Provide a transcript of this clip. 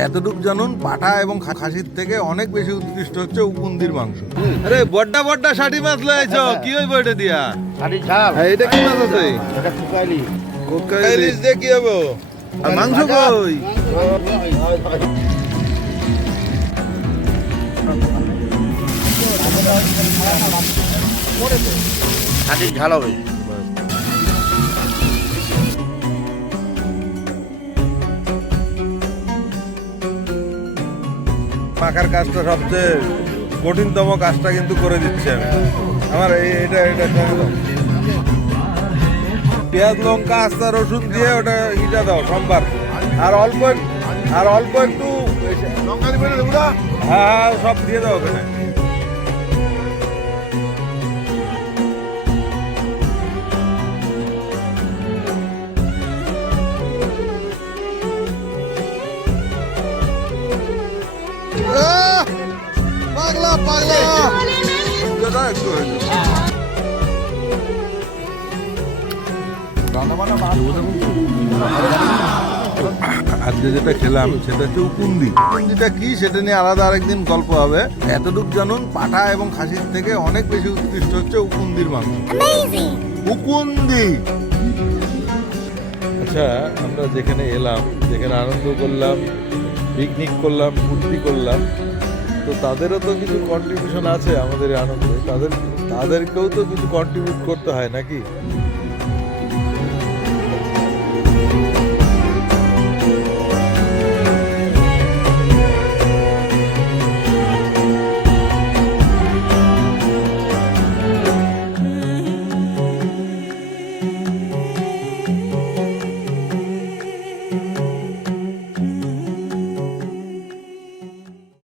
এতটুক জানুন পাঠা এবং খা- খাসির থেকে অনেক বেশি উৎকৃষ্ট হচ্ছে উকুন্দির মাংস। আরে বড্ডা বড্ডা ষাটি মাছ লাইছ কি হইব এটা দিয়া? আরে ঝাল। হ্যাঁ, এটা কি মাছ আছে? এটা কুকাইলি। দিয়ে কি হবে আর মাংস কই? খাটি ঝাল হবে। মাখার কাজটা সবচেয়ে কঠিনতম কাজটা কিন্তু করে দিচ্ছে আমি। আমার এই এটা এটা পেঁয়াজ লঙ্কা আস্তা রসুন দিয়ে ওটা ইটা দাও সোমবার। আর অল্প আর অল্প একটু হ্যাঁ হ্যাঁ সব দিয়ে দাও ওখানে। পাগলা পাগলা। দাদা একটু হয়েছে আজকে যেটা খেলাম সেটা হচ্ছে উকুন্দি উকুন্দিটা কি? সেটা নিয়ে আলাদা আরেকদিন গল্প হবে। এতটুক জানুন পাঠা এবং খাসির থেকে অনেক বেশি উৎকৃষ্ট হচ্ছে উকুন্দির মাংস। উকুন্দি আচ্ছা আমরা যেখানে এলাম যেখানে আনন্দ করলাম পিকনিক করলাম ফুর্তি করলাম তো তাদেরও তো কিছু কন্ট্রিবিউশন আছে আমাদের এই আনন্দে। তাদের তাদেরকেও তো কিছু কন্ট্রিবিউট করতে হয় নাকি?